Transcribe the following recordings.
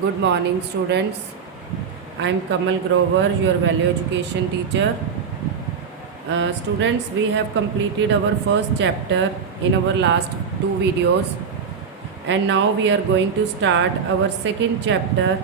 Good morning, students. I am Kamal Grover, your value education teacher. Students, we have completed our first chapter in our last two videos, and now we are going to start our second chapter,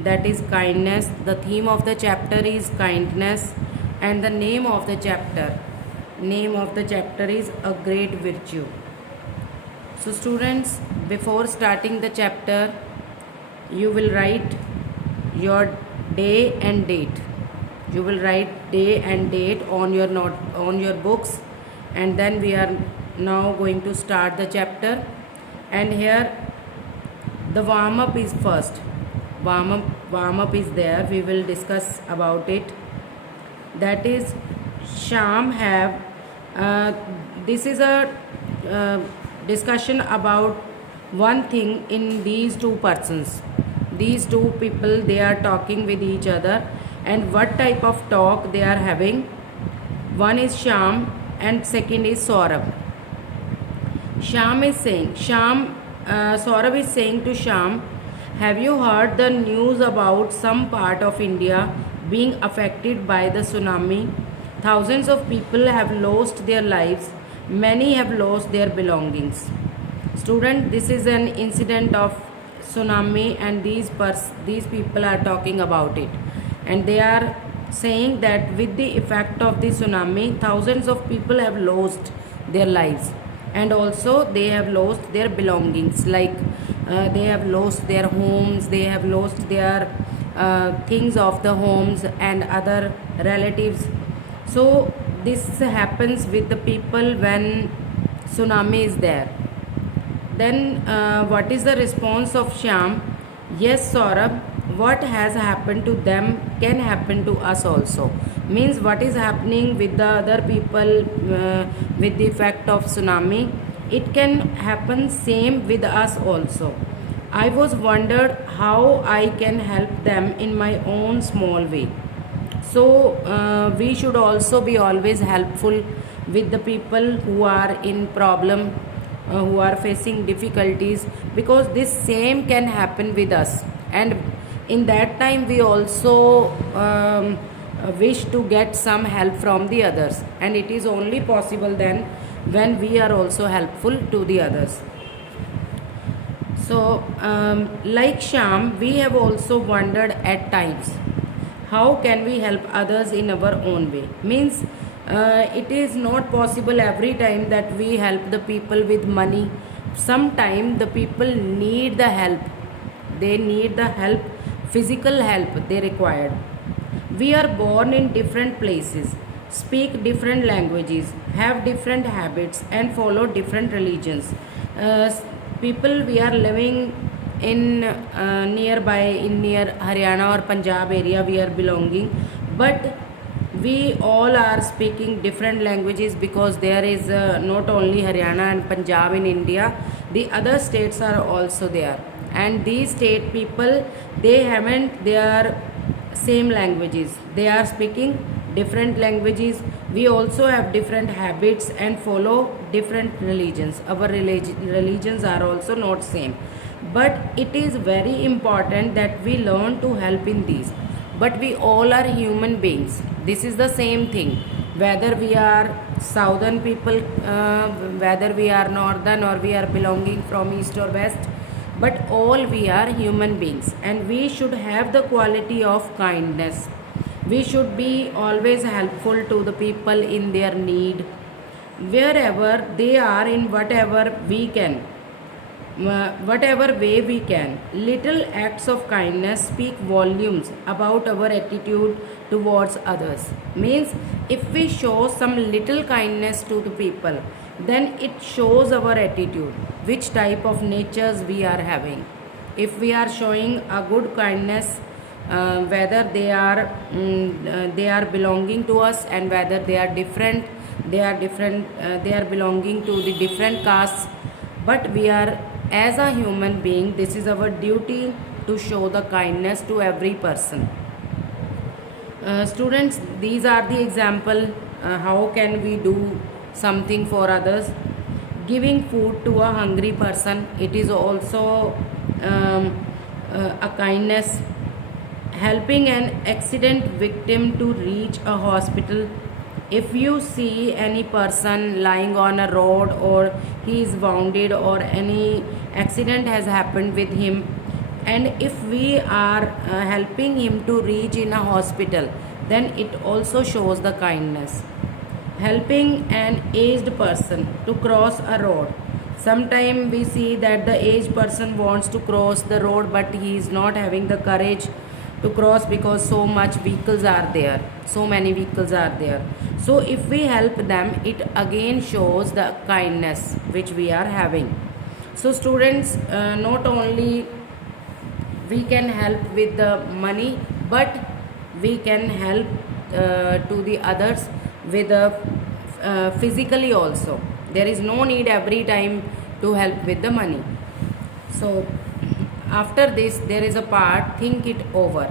that is kindness. The theme of the chapter is kindness, and the name of the chapter is a great virtue. So, students, before starting the chapter, you will write your day and date. You will write day and date on your note on your books, and then we are now going to start the chapter. And here the warm up is first. Warm up is there. We will discuss about it. That is Sham have. This is a discussion about one thing in these two persons. These two people, they are talking with each other, and what type of talk they are having. One is Sham and second is Saurabh. Saurabh is saying to Sham, have you heard the news about some part of India being affected by the tsunami? Thousands of people have lost their lives. Many have lost their belongings. Student, this is an incident of tsunami, and these people are talking about it, and they are saying that with the effect of the tsunami, thousands of people have lost their lives, and also they have lost their belongings, like they have lost their homes, they have lost their things of the homes and other relatives. So this happens with the people when tsunami is there. Then what is the response of Shyam? Yes, Saurabh, what has happened to them can happen to us also. Means what is happening with the other people with the effect of tsunami, it can happen same with us also. I was wondered how I can help them in my own small way. So we should also be always helpful with the people who are in problem, who are facing difficulties, because this same can happen with us, and in that time we also wish to get some help from the others, and it is only possible then when we are also helpful to the others. So like Sham, we have also wondered at times how can we help others in our own way. Means it is not possible every time that we help the people with money. Sometimes the people need the help, they need the help, physical help they required. We are born in different places, speak different languages, have different habits, and follow different religions. uh, People, we are living in nearby, in near Haryana or Punjab area we are belonging, but we all are speaking different languages, because there is not only Haryana and Punjab in India, the other states are also there, and these state people, they haven't their same languages, they are speaking different languages. We also have different habits and follow different religions. Our religions are also not same, but it is very important that we learn to help in these. But we all are human beings, this is the same thing, whether we are southern people, whether we are northern, or we are belonging from east or west, but all we are human beings, and we should have the quality of kindness. We should be always helpful to the people in their need, wherever they are, in whatever we can, whatever way we can. Little acts of kindness speak volumes about our attitude towards others. Means if we show some little kindness to the people, then it shows our attitude, which type of natures we are having. If we are showing a good kindness, whether they are belonging to us, and whether they are different, they are belonging to the different castes, but we are, as a human being, this is our duty to show the kindness to every person. Students, these are the example, how can we do something for others. Giving food to a hungry person, it is also a kindness, helping an accident victim to reach a hospital. If you see any person lying on a road or he is wounded or any accident has happened with him, and if we are helping him to reach in a hospital, then it also shows the kindness. Helping an aged person to cross a road. Sometimes we see that the aged person wants to cross the road, but he is not having the courage to cross because so much vehicles are there, so many vehicles are there. So if we help them, it again shows the kindness which we are having. So students, not only we can help with the money, but we can help to the others with physically also. There is no need every time to help with the money. So after this there is a part, think it over.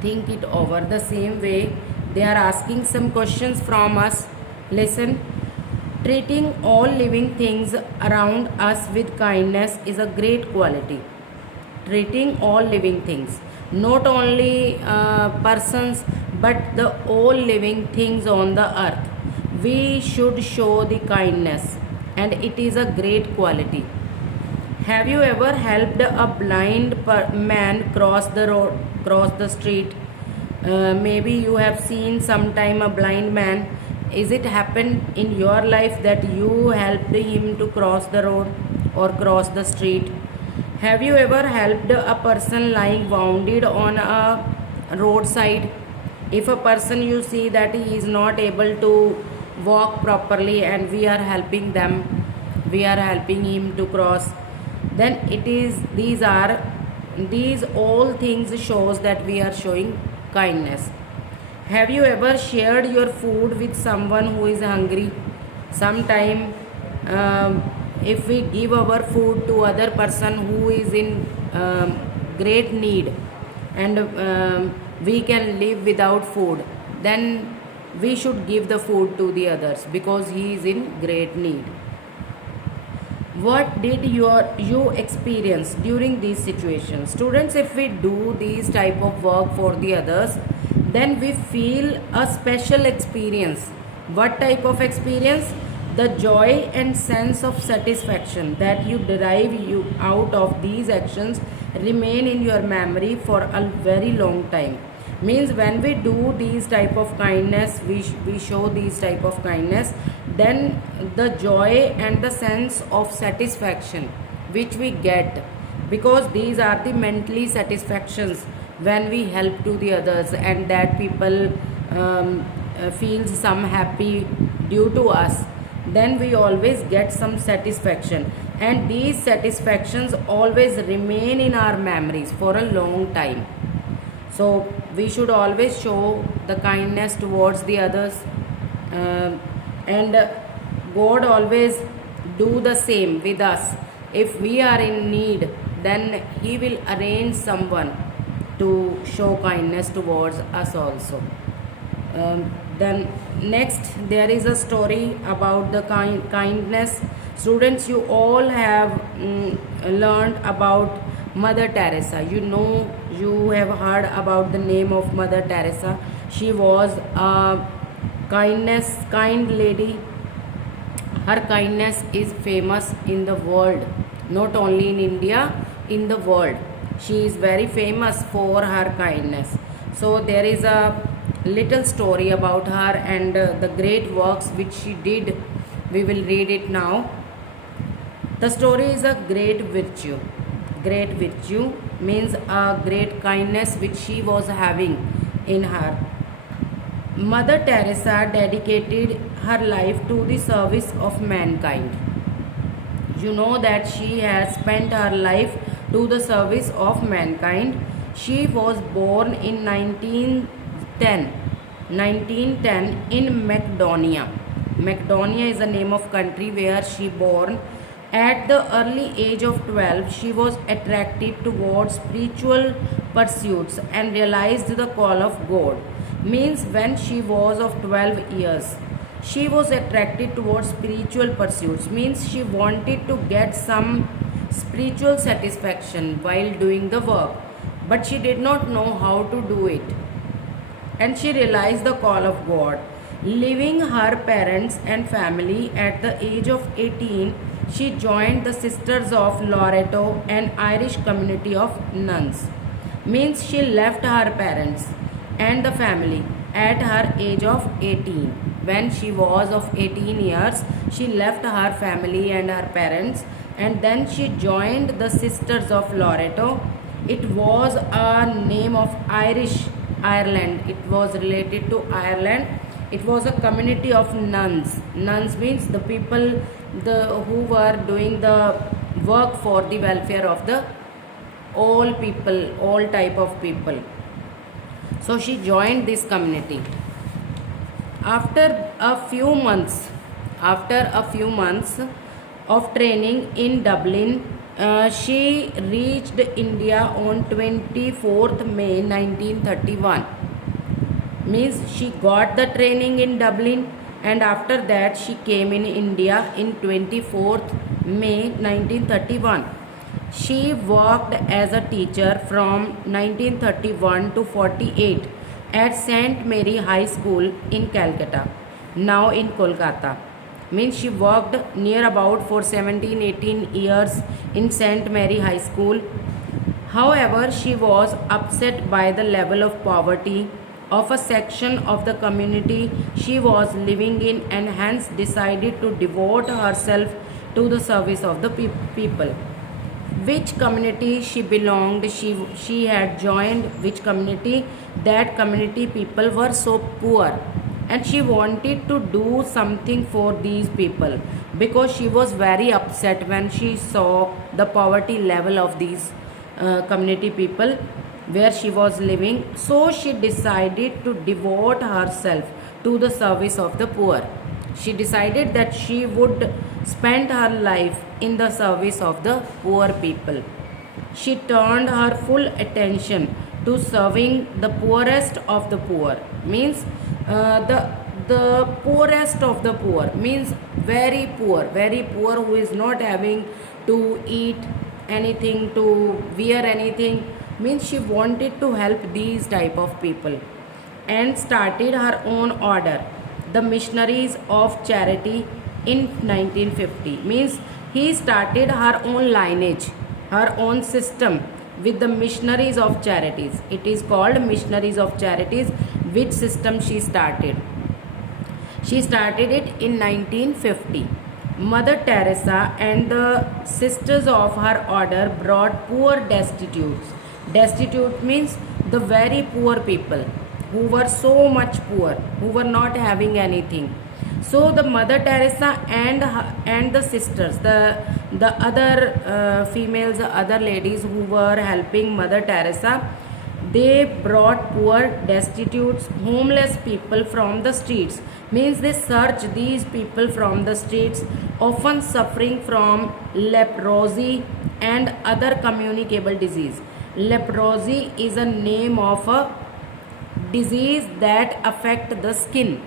Think it over. The same way they are asking some questions from us. Listen. Treating all living things around us with kindness is a great quality. Treating all living things, not only persons, but the all living things on the earth, we should show the kindness, and it is a great quality. Have you ever helped a blind man cross the road, cross the street? Maybe you have seen sometime a blind man. Is it happened in your life that you helped him to cross the road or cross the street? Have you ever helped a person lying wounded on a roadside? If a person you see that he is not able to walk properly and we are helping them, we are helping him to cross, then it is these all things shows that we are showing kindness. Have you ever shared your food with someone who is hungry? Sometime if we give our food to other person who is in great need, and we can live without food, then we should give the food to the others because he is in great need. What did you experience during these situations? Students, if we do these type of work for the others, then we feel a special experience. What type of experience? The joy and sense of satisfaction that you derive you out of these actions remain in your memory for a very long time. Means when we do these type of kindness, we show these type of kindness, then the joy and the sense of satisfaction which we get, because these are the mentally satisfactions when we help to the others, and that people feels some happy due to us, then we always get some satisfaction, and these satisfactions always remain in our memories for a long time. So we should always show the kindness towards the others, and God always do the same with us. If we are in need, then he will arrange someone to show kindness towards us also. Then next there is a story about the kindness. Students, you all have learned about Mother Teresa. You have heard about the name of Mother Teresa. She was a kind lady. Her kindness is famous in the world, not only in India, in the world. She is very famous for her kindness. So there is a little story about her and the great works which she did. We will read it now. The story is a great virtue. Great virtue means a great kindness which she was having in her. Mother Teresa dedicated her life to the service of mankind. You know that she has spent her life to the service of mankind. She was born in 1910 in Macedonia. Macedonia is the name of country where she born. At the early age of 12, she was attracted towards spiritual pursuits and realized the call of God. Means when she was of 12 years, she was attracted towards spiritual pursuits. Means she wanted to get some spiritual satisfaction while doing the work, but she did not know how to do it. And she realized the call of God. Leaving her parents and family at the age of 18, she joined the Sisters of Loreto, an Irish community of nuns. Means she left her parents and the family at her age of 18. When she was of 18 years, she left her family and her parents, and then she joined the Sisters of Loreto. It was a name of Ireland. It was related to Ireland. It was a community of nuns. Nuns means the people who were doing the work for the welfare of the all people, all type of people. So she joined this community. After a few months, of training in Dublin, she reached India on 24th May 1931. Means she got the training in Dublin, and after that she came in India in 24th May 1931. She worked as a teacher from 1931 to 48 at St. Mary High School in Calcutta, now in Kolkata. Means she worked near about for 17-18 years in St. Mary High School. However, she was upset by the level of poverty of a section of the community she was living in, and hence decided to devote herself to the service of the people. Which community she belonged, she had joined which community, that community people were so poor, and she wanted to do something for these people because she was very upset when she saw the poverty level of these community people where she was living. So she decided to devote herself to the service of the poor. She decided that she would spend her life in the service of the poor people. She turned her full attention to serving the poorest of the poor. Means the poorest of the poor means very poor who is not having to eat anything, to wear anything. Means she wanted to help these type of people, and started her own order, the Missionaries of Charity, in 1950. Means he started her own lineage, her own system with the Missionaries of Charities. It is called Missionaries of Charities, which system she started. She started it in 1950. Mother Teresa and the sisters of her order brought poor destitutes. Destitute means the very poor people who were so much poor, who were not having anything. So the Mother Teresa and the sisters, the other females, the other ladies who were helping Mother Teresa, they brought poor, destitutes, homeless people from the streets. Means they search these people from the streets, often suffering from leprosy and other communicable disease. Leprosy is a name of a disease that affect the skin.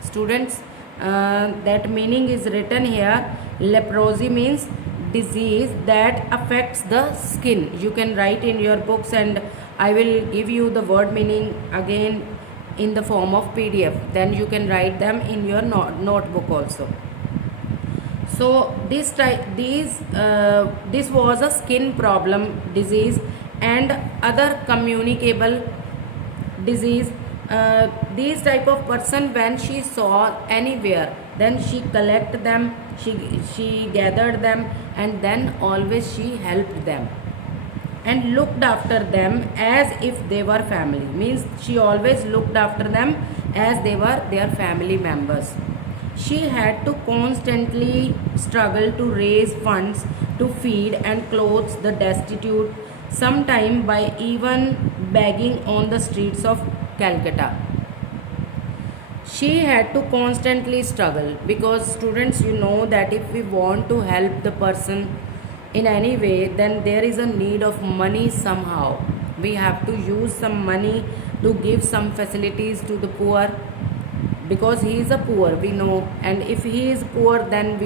Students, that meaning is written here. Leprosy means disease that affects the skin. You can write in your books, and I will give you the word meaning again in the form of PDF. Then you can write them in your notebook also. So this was a skin problem disease and other communicable disease. These type of person, when she saw anywhere, then she collect them, she gathered them, and then always she helped them and looked after them as if they were family. Means she always looked after them as they were their family members. She had to constantly struggle to raise funds to feed and clothe the destitute, sometime by even begging on the streets of Calcutta. She had to constantly struggle because, students, you know that if we want to help the person in any way, then there is a need of money somehow. We have to use some money to give some facilities to the poor, because he is a poor, we know, and if he is poor, then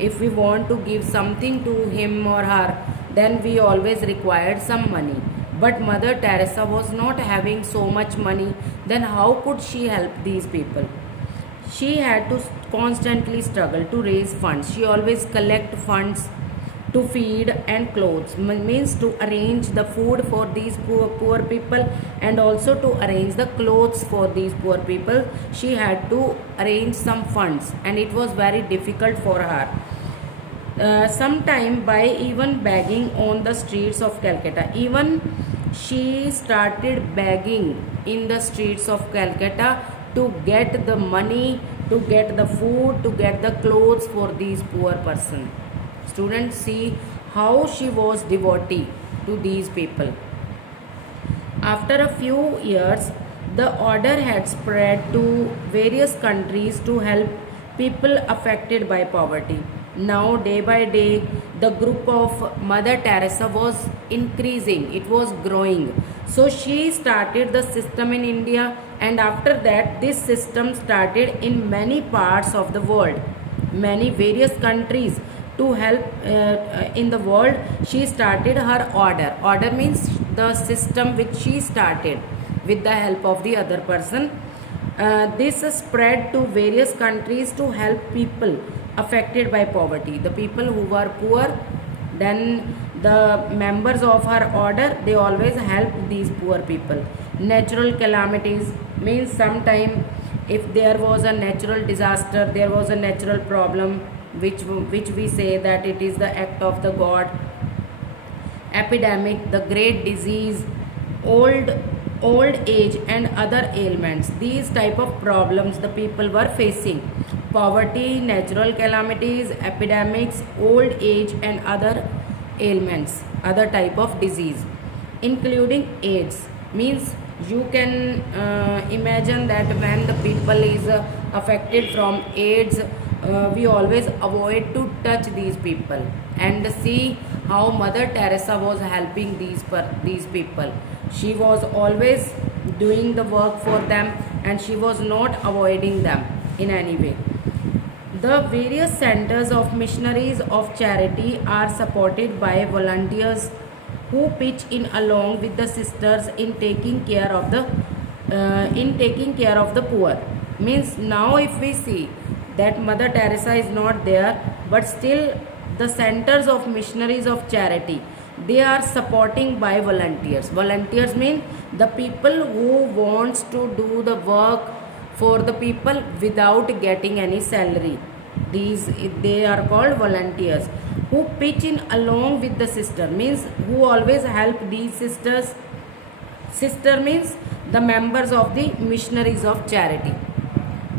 if we want to give something to him or her, then we always required some money. But Mother Teresa was not having so much money, then how could she help these people? She had to constantly struggle to raise funds. She always collect funds to feed and clothes, means to arrange the food for these poor people, and also to arrange the clothes for these poor people. She had to arrange some funds, and it was very difficult for her. Sometime by even begging on the streets of Calcutta. Even she started begging in the streets of Calcutta to get the money, to get the food, to get the clothes for these poor person. Students, see how she was devotee to these people. After a few years, the order had spread to various countries to help people affected by poverty. Now, day by day, the group of Mother Teresa was increasing, it was growing. So, she started the system in India, and after that, this system started in many parts of the world, many various countries. To help in the world, she started her order means the system which she started with the help of the other person. This spread to various countries to help people affected by poverty, the people who were poor. Then the members of her order, they always help these poor people. Natural calamities means sometime if there was a natural disaster, there was a natural problem, which we say that it is the act of the god. Epidemic, the great disease, old age and other ailments, these type of problems the people were facing. Poverty, natural calamities, epidemics, old age and other ailments, other type of disease, including AIDS. Means you can imagine that when the people is affected from AIDS, we always avoid to touch these people, and see how Mother Teresa was helping these people. She was always doing the work for them, and she was not avoiding them in any way. The various centers of missionaries of charity are supported by volunteers who pitch in along with the sisters in taking care of the poor. Means now if we see that Mother Teresa is not there, but still the centers of missionaries of charity, they are supporting by volunteers. Volunteers mean the people who wants to do the work for the people without getting any salary. They are called volunteers who pitch in along with the sister, means who always help these sisters. Sister means the members of the missionaries of charity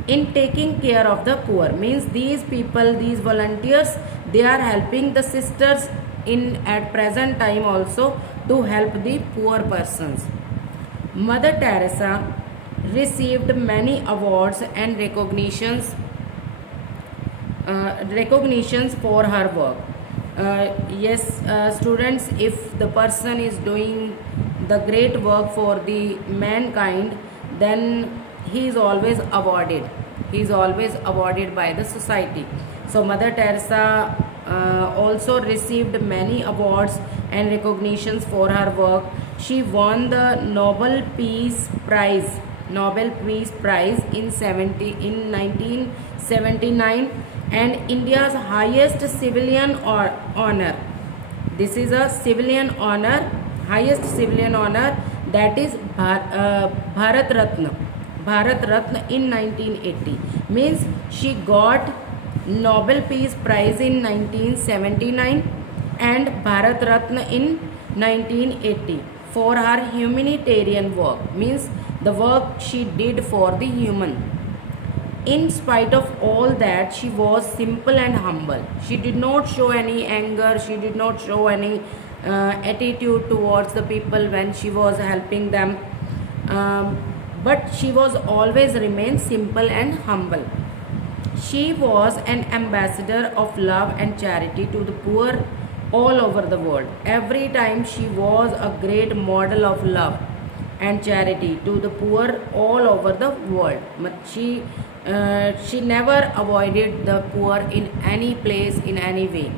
in taking care of the poor. Means these people, these volunteers, they are helping the sisters in at present time also to help the poor persons. Mother Teresa received many awards and recognitions for her work. Yes, students, if the person is doing the great work for the mankind, then he is always awarded. He is always awarded by the society. So Mother Teresa also received many awards and recognitions for her work. She won the Nobel Peace Prize in 1979, and India's highest civilian honor. This is a civilian honor, highest civilian honor, that is Bharat Ratna in 1980. Means she got Nobel Peace Prize in 1979 and Bharat Ratna in 1980 for her humanitarian work. Means the work she did for the human. In spite of all that, she was simple and humble. She did not show any anger, she did not show any attitude towards the people when she was helping them. But she was always remained simple and humble. She was an ambassador of love and charity to the poor all over the world. Every time she was a great model of love and charity to the poor all over the world. She never avoided the poor in any place, in any way.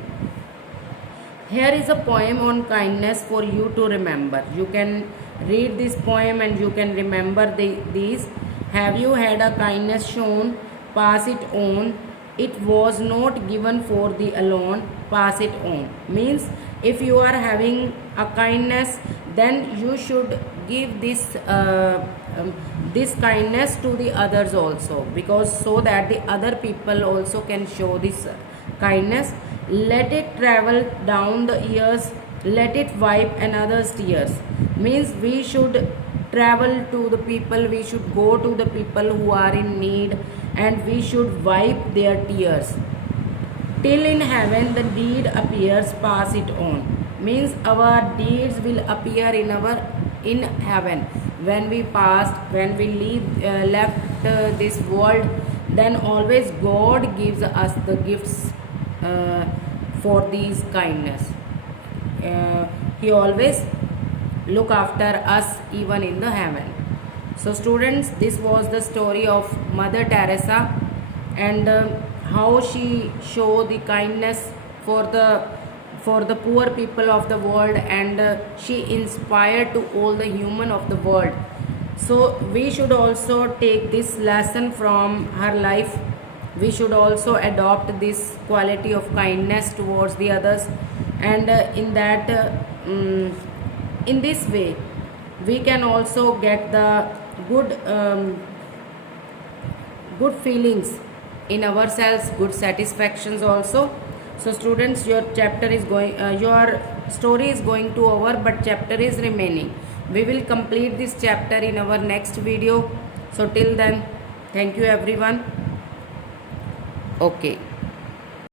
Here is a poem on kindness for you to remember. You can read this poem and you can remember these. Have you had a kindness shown? Pass it on. It was not given for thee alone. Pass it on. Means if you are having a kindness, then you should give this kindness to the others also, because so that the other people also can show this kindness. Let it travel down the years, let it wipe another's tears. Means we should travel to the people, we should go to the people who are in need, and we should wipe their tears. Till in heaven the deed appears, pass it on. Means our deeds will appear in heaven. When we passed, when we left this world, then always God gives us the gifts for these kindness. He always look after us even in the heaven. So students, this was the story of Mother Teresa, and how she showed the kindness for the poor people of the world, and she inspired to all the human of the world. So we should also take this lesson from her life. We should also adopt this quality of kindness towards the others, and in this way we can also get the good feelings in ourselves, good satisfactions also. So students, your story is going to over, but chapter is remaining. We will complete this chapter in our next video. So till then, thank you everyone. Okay.